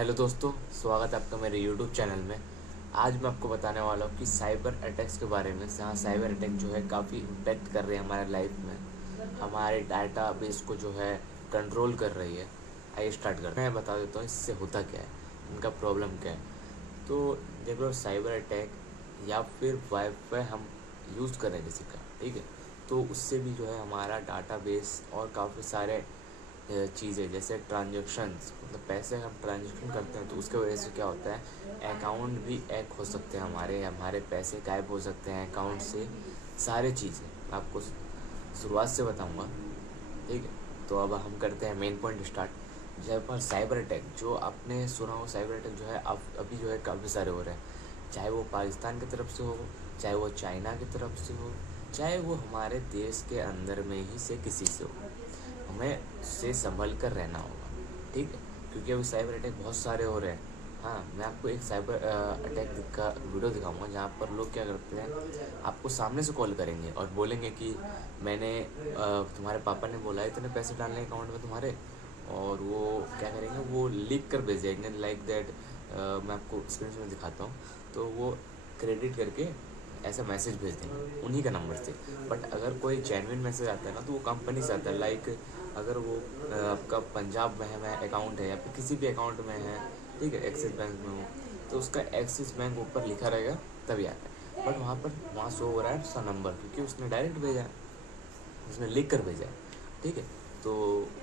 Hello दोस्तों, स्वागत है आपका मेरे यूट्यूब चैनल में। आज मैं आपको बताने वाला हूँ कि साइबर अटैक्स के बारे में। जहाँ साइबर अटैक जो है काफ़ी इम्पेक्ट कर रही है हमारे लाइफ में, हमारे डाटा बेस को जो है कंट्रोल कर रही है। आइए स्टार्ट करते हैं। मैं बता देता हूँ इससे होता क्या है, इनका प्रॉब्लम क्या है। तो देखो, साइबर अटैक या फिर वाईफाई हम यूज़ कर रहे हैं किसी का, ठीक है, तो उससे भी जो है हमारा डाटा बेस और काफ़ी सारे चीज़ें जैसे ट्रांजेक्शन्स, मतलब पैसे हम ट्रांजेक्शन करते हैं तो उसके वजह से क्या होता है, अकाउंट भी हैक हो सकते हैं हमारे पैसे गायब हो सकते हैं अकाउंट से। सारी चीज़ें मैं आपको शुरुआत से बताऊंगा, ठीक है। तो अब हम करते हैं मेन पॉइंट स्टार्ट। जब पर साइबर अटैक जो आपने सुना हो, साइबर अटैक जो है अब अभी जो है काफ़ी सारे हो रहे हैं। चाहे वो पाकिस्तान की तरफ से हो, चाहे वो चाइना की तरफ से हो, चाहे वो हमारे देश के अंदर में ही से किसी से हो, हमें उससे संभल कर रहना होगा, ठीक है। क्योंकि अभी साइबर अटैक बहुत सारे हो रहे हैं। हाँ, मैं आपको एक साइबर अटैक का वीडियो दिखाऊंगा जहाँ पर लोग क्या करते हैं, आपको सामने से कॉल करेंगे और बोलेंगे कि मैंने तुम्हारे पापा ने बोला है इतने पैसे डालने अकाउंट में तुम्हारे, और वो क्या करेंगे, वो लिख कर भेजेंगे लाइक दैट। मैं आपको स्क्रीन में दिखाता हूँ। तो वो क्रेडिट करके ऐसा मैसेज भेज देंगे उन्हीं का नंबर से। बट अगर कोई जेन्युइन मैसेज आता है ना, तो वो कंपनी से आता है। लाइक अगर वो आपका पंजाब में है अकाउंट है या फिर किसी भी अकाउंट में है, ठीक है, एक्सिस बैंक में हो, तो उसका एक्सिस बैंक ऊपर लिखा रहेगा तभी आता है। बट वहाँ शो हो रहा है उसका नंबर, क्योंकि उसने डायरेक्ट भेजा है, उसने लिख कर भेजा है, ठीक है। तो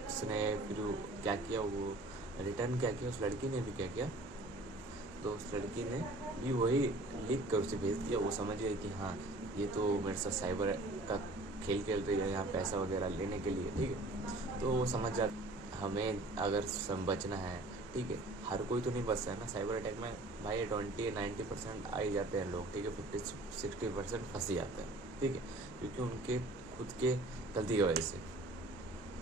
उसने फिर क्या किया, वो रिटर्न क्या किया, उस लड़की ने भी क्या किया, तो उस लड़की ने भी वही लिख कर उसे भेज दिया। वो समझ गई कि हाँ, ये तो मेरे साथ साइबर का खेल खेल रही है यहाँ पैसा वगैरह लेने के लिए, ठीक है। तो वो समझ जा, हमें अगर बचना है, ठीक है, हर कोई तो नहीं बचता है ना साइबर अटैक में। भाई 20-90% आ ही जाते हैं लोग, ठीक है, 50-60% फंस ही जाते हैं, ठीक है, क्योंकि उनके खुद के गलती की वजह से,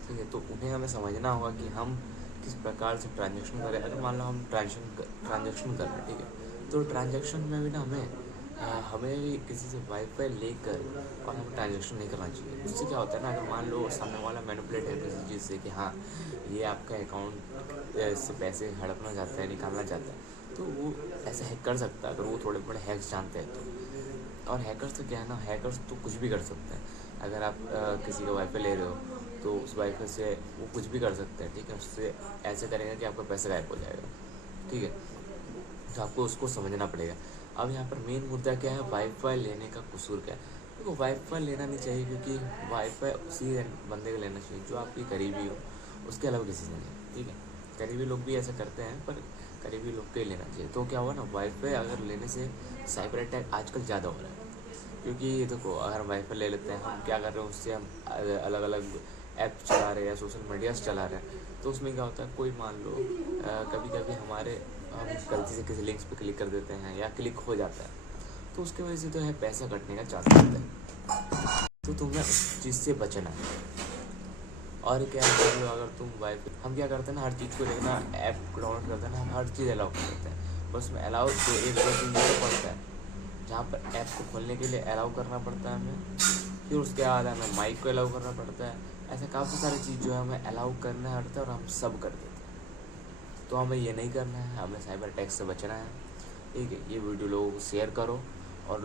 ठीक है। तो उन्हें हमें समझना होगा कि हम किस प्रकार से ट्रांजेक्शन करें। अगर मान लो हम ट्रांजेक्शन कर रहे हैं, ठीक है, तो ट्रांजेक्शन में भी ना हमें भी किसी से वाईफाई लेकर और हमें ट्रांजेक्शन नहीं करना चाहिए। उससे क्या होता है ना, अगर मान लो सामने वाला मैनिपुलेट है किसी चीज़ से कि हाँ, ये आपका अकाउंट से पैसे हड़पना चाहता है, निकालना चाहता है, तो वो ऐसे हैक कर सकता है अगर वो थोड़े बड़े हैक्स जानते हैं तो। और हैकर्स तो क्या है ना, हैकर्स तो कुछ भी कर सकते हैं। अगर आप किसी का वाईफाई ले रहे हो, तो उस वाईफाई से वो कुछ भी कर सकते हैं, ठीक है। उससे ऐसे करेंगे कि आपका पैसा गायब हो जाएगा, ठीक है। तो आपको उसको समझना पड़ेगा। अब यहाँ पर मेन मुद्दा क्या है, वाईफाई लेने का कसूर क्या है। देखो, वाईफाई लेना नहीं चाहिए, क्योंकि वाईफाई उसी बंदे का लेना चाहिए जो आपकी करीबी हो, उसके अलावा किसी से नहीं, ठीक है। करीबी लोग भी ऐसा करते हैं, पर करीबी लोग को ही लेना चाहिए। तो क्या हुआ ना, वाईफाई अगर लेने से साइबर अटैक आजकल ज़्यादा हो रहा है। क्योंकि देखो, अगर वाईफाई ले लेते हैं, हम क्या कर रहे हैं, उससे हम अलग अलग ऐप चला रहे हैं या सोशल मीडियाज चला रहे हैं। तो उसमें क्या होता है, कोई मान लो कभी कभी हम गलती से किसी लिंक्स पे क्लिक कर देते हैं या क्लिक हो जाता है, तो उसकी वजह से तो है पैसा कटने का चांस रहता है। तो तुम्हें उस चीज़ से बचना है। और क्या है, मान लो अगर तुम वाईफाई, हम क्या करते हैं ना, हर चीज़ को देखना, ऐप डाउनलोड करते हैं ना, हम हर चीज़ अलाउ कर देते हैं। बस उसमें अलाउ तो एक दो चीज़ ये पड़ता है, जहाँ पर ऐप को खोलने के लिए अलाउ करना पड़ता है हमें, फिर उसके बाद हमें माइक को अलाउ करना पड़ता है। ऐसे काफ़ी सारी चीज़ जो है हमें अलाउ करना पड़ता है, और हम सब कर देते हैं। तो हमें ये नहीं करना है, हमें साइबर अटैक से बचना है, ठीक है। ये वीडियो लोगों को शेयर करो और